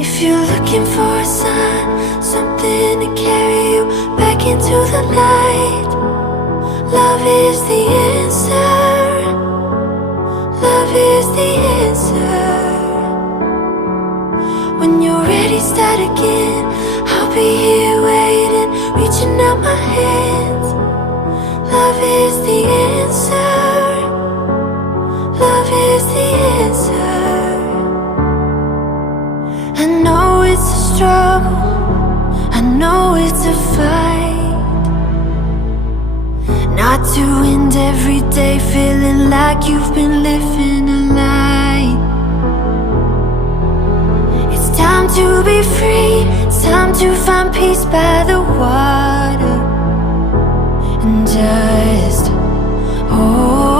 If you're looking for a sign, something to carry you back into the light, love is the answer. Love is the answer. When you're ready, start again. I'll be here waiting, reaching out my hands. Love is the answer. Love is the answer. I know it's a struggle, I know it's a fight, not to end every day feeling like you've been living a lie. It's time to be free, it's time to find peace by the water, and just hold